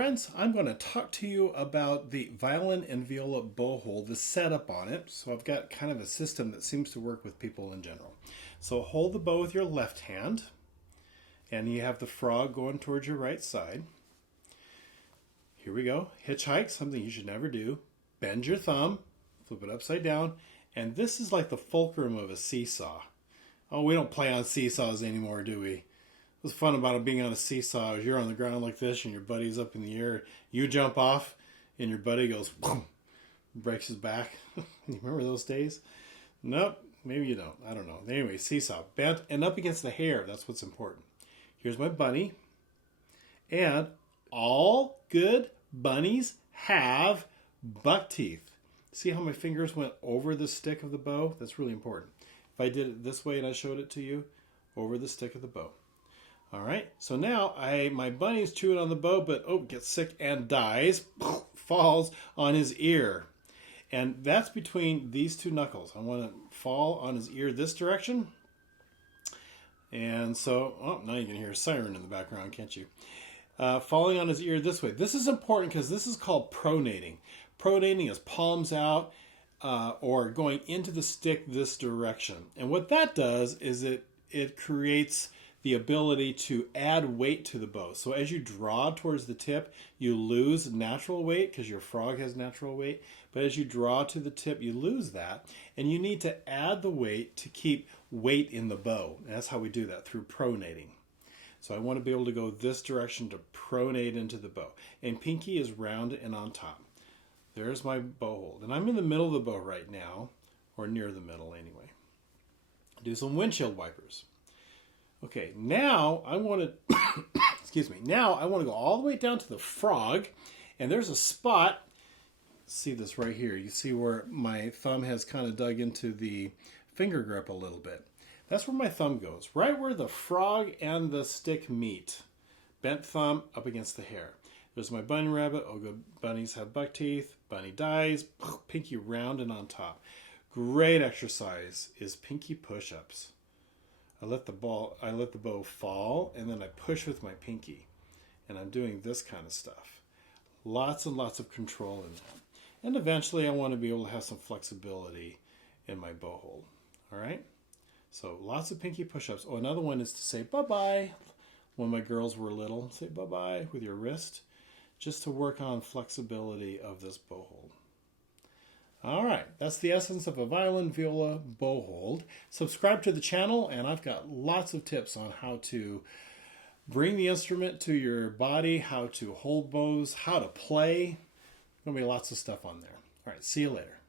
friends, I'm going to talk to you about the Violin and Viola bow hold, the setup on it. So I've got kind of a system that seems to work with people in general. So hold the bow with your left hand, and you have the frog going towards your right side. Here we go. Hitchhike, something you should never do. Bend your thumb, flip it upside down, and this is like the fulcrum of a seesaw. Oh, we don't play on seesaws anymore, do we? What's fun about it being on a seesaw is you're on the ground like this and your buddy's up in the air. You jump off and your buddy goes, boom, breaks his back. You remember those days? Nope, maybe you don't. I don't know. Anyway, seesaw. Bent and up against the hair. That's what's important. Here's my bunny. And all good bunnies have buck teeth. See how my fingers went over the stick of the bow? That's really important. If I did it this way and I showed it to you, over the stick of the bow. All right, so now my bunny's chewing on the bow, but gets sick and dies, falls on his ear. And that's between these two knuckles. I want to fall on his ear this direction. And so, now you can hear a siren in the background, can't you? Falling on his ear this way. This is important because this is called pronating. Pronating is palms out or going into the stick this direction. And what that does is it creates the ability to add weight to the bow. So as you draw towards the tip, you lose natural weight because your frog has natural weight. But as you draw to the tip, you lose that. And you need to add the weight to keep weight in the bow. And that's how we do that, through pronating. So I want to be able to go this direction to pronate into the bow. And pinky is round and on top. There's my bow hold. And I'm in the middle of the bow right now, or near the middle anyway. Do some windshield wipers. Okay, now I want to, excuse me, now I want to go all the way down to the frog, and there's a spot, see this right here, you see where my thumb has kind of dug into the finger grip a little bit. That's where my thumb goes, right where the frog and the stick meet. Bent thumb up against the hair. There's my bunny rabbit, good bunnies have buck teeth, bunny dies, pinky round and on top. Great exercise is pinky push-ups. I let the bow fall, and then I push with my pinky. And I'm doing this kind of stuff. Lots and lots of control in that. And eventually I want to be able to have some flexibility in my bow hold. All right? So lots of pinky push-ups. Oh, another one is to say bye-bye. When my girls were little, say bye-bye with your wrist, just to work on flexibility of this bow hold. All right, that's the essence of a violin viola bow hold. Subscribe to the channel, and I've got lots of tips on how to bring the instrument to your body, how to hold bows, how to play. There's going to be lots of stuff on there. All right, see you later.